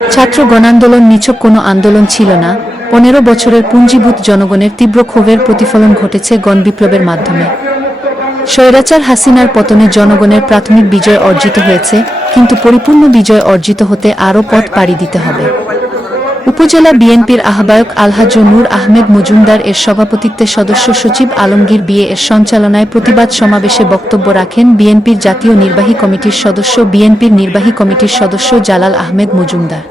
ছাত্র গণান্দোলন নিছক কোনো আন্দোলন ছিল না। পনেরো বছরের পুঞ্জীভূত জনগণের তীব্র ক্ষোভের প্রতিফলন ঘটেছে গণবিপ্লবের মাধ্যমে। স্বৈরাচার হাসিনার পতনে জনগণের প্রাথমিক বিজয় অর্জিত হয়েছে, কিন্তু পরিপূর্ণ বিজয় অর্জিত হতে আরও পথ পাড়ি দিতে হবে। উপজেলা বিএনপির আহ্বায়ক আলহাজ নূর আহমেদ মজুমদার এর সভাপতিত্বে সদস্য সচিব আলমগীর বিয়ে এর সঞ্চালনায় প্রতিবাদ সমাবেশে বক্তব্য রাখেন বিএনপির জাতীয় নির্বাহী কমিটির সদস্য বিএনপির নির্বাহী কমিটির সদস্য জালাল আহমেদ মজুমদার।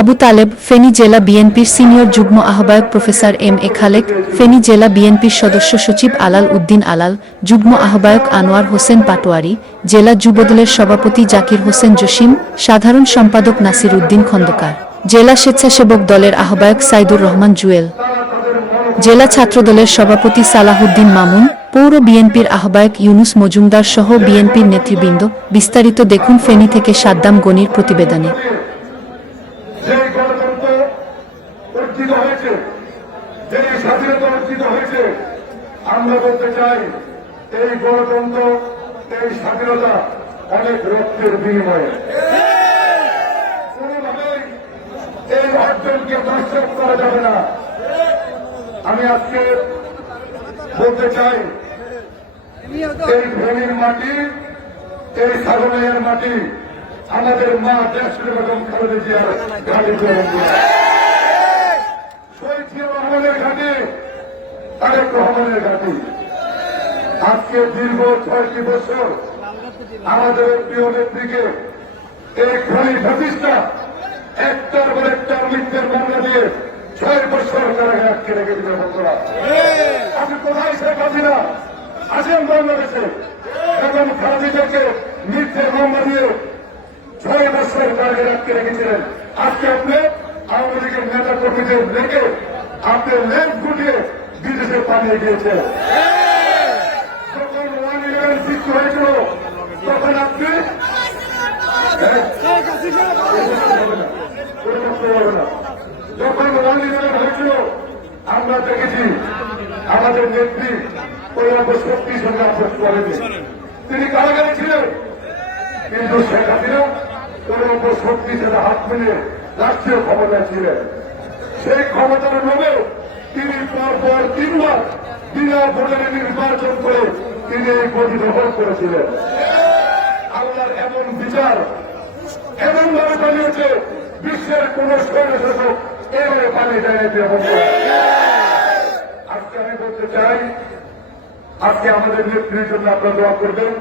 আবু তালেব, ফেনী জেলা বিএনপির সিনিয়র যুগ্ম আহ্বায়ক professor M A Khalek, Feni জেলা বিএনপির সদস্য সচিব আলাল উদ্দিন আলাল, যুগ্ম আহ্বায়ক আনোয়ার হোসেন পাটোয়ারি, জেলা যুবদলের সভাপতি জাকির হোসেন জসিম, সাধারণ সম্পাদক নাসির উদ্দিন খন্দকার। জেলা স্বেচ্ছাসেবক দলের আহ্বায়ক সাইদুর রহমান জুয়েল। জেলা ছাত্রদলের সভাপতি সালাহুদ্দিন মামুন, পৌর বিএনপির আহ্বায়ক ইউনুস মজুমদার সহ বিএনপির নেতৃবৃন্দ বিস্তারিত দেখুন ফেনী থেকে সাদ্দাম গনির প্রতিবেদনে। এই গণতন্ত্র, এই স্বাধীনতা অনেক রক্তের বিনিময়ে। এই অর্জনকে করা যাবে না। আমি আজকে বলতে চাই, এই ভূমির মাটি, এই সাগরের মাটি আমাদের মা দেশ বেগম খালেদা জিয়ার ঘাটে শহীদ রহমানের ঘাটে, তারেক রহমানের ঘাটে। আজকে দীর্ঘ ছয়টি বছর আমাদের প্রিয় নেত্রীকে এই খনি প্রতিষ্ঠা একটার পর একটা মৃত্যুর মামলা দিয়ে ছয় বছর কারাগারে আটকে রেখে দিল বন্ধুরা। আপনি কোথায় শেখ হাসিনা? আসেন বাংলাদেশে। এখন খালেদাকে মিথ্যের মামলা দিয়ে ছয় বছর কারাগারে আটকে রেখেছিলেন আজকে আপনি আওয়ামী লীগের নেতা কর্মীদের রেখে আপনি লেপ গুটিয়ে বিদেশে পালিয়ে গিয়েছে যখন ওয়ান ইলেভেন সৃষ্টি হয়েছিল, তখন আপনি হ্যাঁ? পরিবর্তন হবে না। যখন ইলেভেন হয়েছিল আমরা দেখেছি আমাদের নেত্রী পরিবর্তন শক্তির সঙ্গে আপোষ করেনি তিনি কারাগারে ছিলেন কিন্তু শেখ হাসিনা ওর শক্তি সাথে হাত মিলিয়ে রাষ্ট্রীয় ক্ষমতায় ছিলেন সেই ক্ষমতার লোভে তিনি পর পর তিনবার বিনা ভোটের নির্বাচন করে তিনি এই গতি দখল করেছিলেন আল্লাহর এমন বিচার এমন ভাবে পালিয়েছে বিশ্বের কোন শাসক দেয় নাই এরকম করে। আজকে আমি বলতে চাই, আজকে আমাদের নেত্রীর জন্য আপনারা দোয়া করবেন,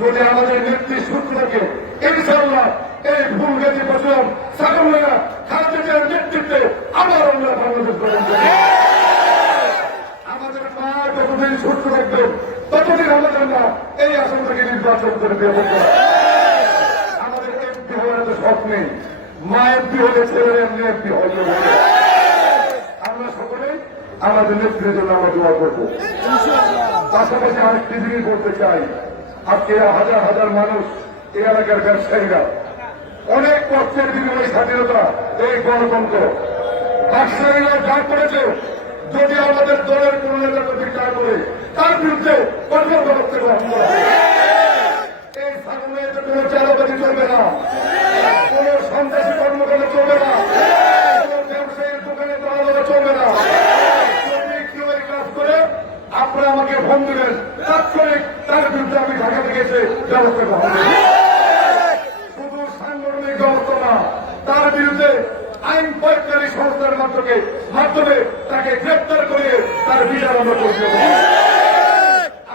যদি আমাদের নেত্রী সূত্র থাকে ইনশাল্লাহ এই ভুল গেছি বছর সাগরমেরা খালেদার নেতৃত্বে আবার আমরা বাংলাদেশ গঠন করব আমাদের মা যতদিন সুস্থ থাকবেন ততদিন আমাদের না এই আসন থেকে নির্বাচন করে দেব আমাদের এমপি হওয়ার তো শখ নেই মা এমপি হলে ছেলের এমনি এমপি হলে আমরা সকলেই আমাদের নেত্রীর জন্য আমরা দোয়া করব। পাশাপাশি আরেকটি জিনিস বলতে চাই। আজকে হাজার হাজার মানুষ এই এলাকার ব্যবসায়ীরা অনেক কষ্টের বিনিময়ে স্বাধীনতা, এই গণতন্ত্র। ব্যবসায়ীরা যা করেছে, যদি আমাদের দলের কোন নেতা প্রতিষ্ঠা করে, তার বিরুদ্ধে কঠোর ব্যবস্থা গ্রহণ করা এই সামনে কোন চালাবাজি চলবে না। কোন সন্ত্রাসী কর্মকাণ্ড চলবে না কোন ব্যবসায়ীর দোকানে দলাদলা চলবে না যদি কেউ এই কাজ করে ফোন তাৎক্ষণিক তার বিরুদ্ধে আমি ঢাকা থেকে এসে ব্যবস্থা গ্রহণ শুধু সাংগঠনিক ব্যবস্থা না, তার বিরুদ্ধে আইন প্রয়োগকারী সংস্থার মাধ্যমে মাধ্যমে তাকে গ্রেপ্তার করে তার বিচার আমরা করতে।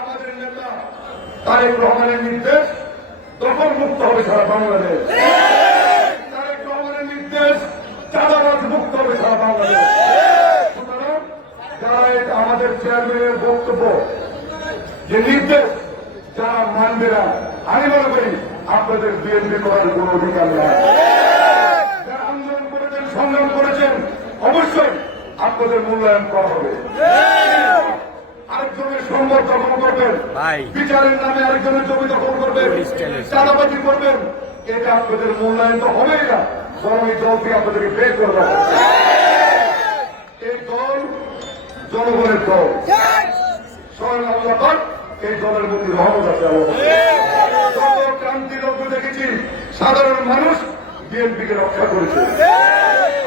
আমাদের নেতা তারেক রহমানের নির্দেশ, তখন মুক্ত হবে সারা বাংলাদেশ। তারেক রহমানের নির্দেশ, চাঁদাবাজ মুক্ত হবে সারা বাংলাদেশ। আমাদের চেয়ারম্যানের বক্তব্য যে নির্দেশ যারা মানবে না আমি মনে করি আপনাদের বিএনপি করার কোন অধিকার নাই। যারা আন্দোলন করেছেন সংগ্রাম করেছেন অবশ্যই আপনাদের মূল্যায়ন করা হবে। আরেকজনের সম্পদ দখল করবেন বিচারের নামে আরেকজনের জমি দখল করবেন চাঁদাবাজি করবেন এটা আপনাদের মূল্যায়ন তো হবেই না বরং এই দলকে আপনাদেরকে বের করে হবে। এই দল জনগণের দল। স্বয়ং আল্লাহ এই দলের রহমত আছে দেখেছি, সাধারণ মানুষ বিএনপিকে রক্ষা করেছে।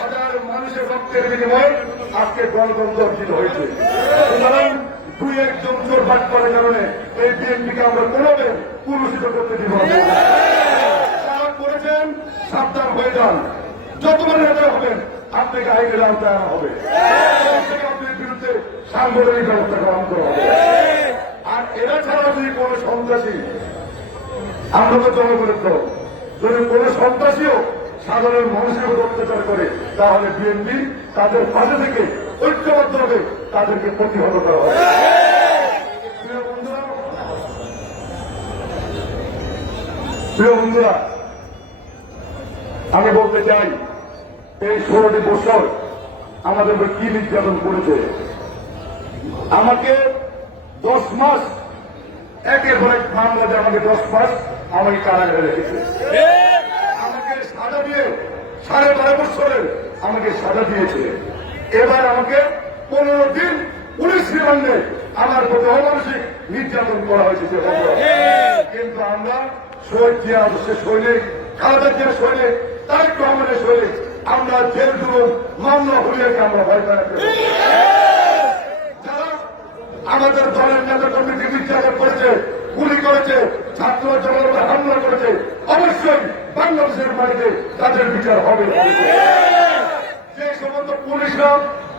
হাজার মানুষের রক্তের বিনিময়ে আজকে গণতন্ত্র অর্জিত হয়েছে। দুই একজন চোর বাট করার কারণে এই বিএনপিকে আমরা কোনোভাবে পুরস্কৃত করতে দিব করেছেন, সাবধান হয়ে যান। যতবার নেতা হবেন আপনাকে আইনের আওতায় আনা হবে। আপনার বিরুদ্ধে সাংগঠনিক ব্যবস্থা গ্রহণ করা হবে। কোনো সন্ত্রাসী, আমরা তো জনগণের যদি কোনো সন্ত্রাসীও সাধারণ মানুষের উপর অত্যাচার করে, তাহলে বিএনপি তাদের পাশে থেকে ঐক্যবদ্ধভাবে তাদেরকে প্রতিহত করা হবে। প্রিয় বন্ধুরা আমি বলতে চাই, এই ষোলোটি বছর আমাদের কি নির্যাতন করেছে? আমাকে দশ মাস একের পর এক মামলাতে আমাকে দশ মাস আমাকে কারাগারে রেখেছে আমাকে সাজা দিয়ে সাড়ে বারো বছরের আমাকে সাজা দিয়েছে। এবার আমাকে পনেরো দিন পুলিশ রিমান্ডে আমার প্রতি অমানসিক নির্যাতন করা হয়েছে কিন্তু আমরা শহীদ জিয়া সৈনিক খালেদা জিয়া সৈনিক তারেক রহমানের সৈনিক আমরা জেল জুলুম মামলা হলিয়াকে আমরা ভয় পাই আমাদের দলের নেতা কর্মীকে নির্যাতন করেছে, গুলি করেছে, ছাত্র জনগণের হামলা করেছে, অবশ্যই বাংলাদেশের বাড়িতে তাদের বিচার হবে। যে সমস্ত পুলিশরা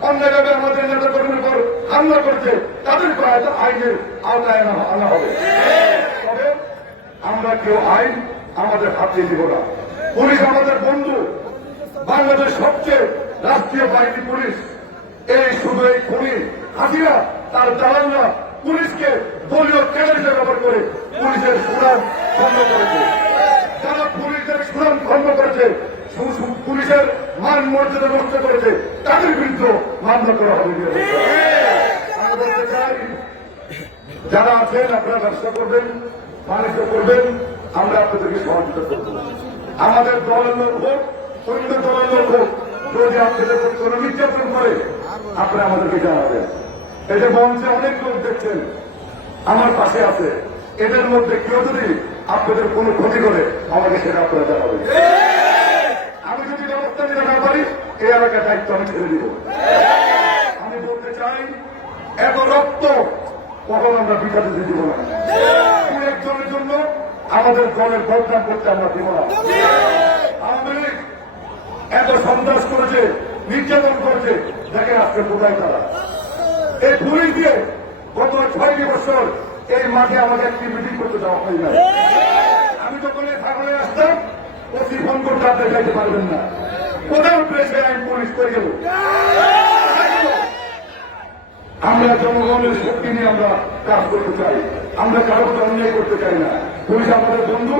অন্যায়ভাবে আমাদের নেতা কর্মীর উপর হামলা করেছে, তাদের আইনের আওতায় আনা হবে। তবে আমরা কেউ আইন আমাদের হাতে দিব না। পুলিশ আমাদের বন্ধু। বাংলাদেশ সবচেয়ে রাষ্ট্রীয় বাহিনী পুলিশ। এই শুধু এই খুনি হাসিনা তার দালালরা পুলিশকে দলীয় ক্যাডার ব্যবহার করে পুলিশের সুনাম ভঙ্গ করেছে। যারা পুলিশের সুনাম ভঙ্গ করেছে পুলিশের মান মর্যাদা নষ্ট করেছে, তাদের বিরুদ্ধে মামলা করা হবে। যারা আছেন, আপনারা ব্যবসা করবেন, বাণিজ্য করবেন, আমরা আপনাদেরকে সহযোগিতা করব। আমাদের দলের লোক হোক অন্য দলের লোক হোক, যদি আপনাদের নির্যাতন করে, আপনারা আমাদেরকে জানাবেন। যে মঞ্চে অনেক লোক দেখছেন। আমার পাশে আছে। এদের মধ্যে কেউ যদি আপনাদের কোনো ক্ষতি করে, আমাকে সেটা আপনারা জানাবেন। আমি যদি ব্যবস্থা নিতে না পারি, এই এলাকার দায়িত্ব আমি ছেড়ে দিব। আমি বলতে চাই, এত রক্ত কখন আমরা বিকাশে দিতে দিব না? একজনের জন্য আমাদের দলের বদনাম করতে আমরা দিব না। এত সন্ত্রাস করেছে, নির্যাতন করেছে। দেখেন আজকে কোথায় তারা। এই পুলিশ দিয়ে গত ছয়টি বছর এই মাঠে আমাকে একটি মিটিং করতে দেওয়া হয় না আমি যখন এই ছাগলে আসতাম, ওসি ফোন করতে আপনি যাইতে পারবেন না। কোথাও প্রেসে আইন পুলিশ করে গেল। আমরা জনগণের শক্তি নিয়ে আমরা কাজ করতে চাই। আমরা কারও অন্যায় করতে চাই না। পুলিশ আমাদের বন্ধু।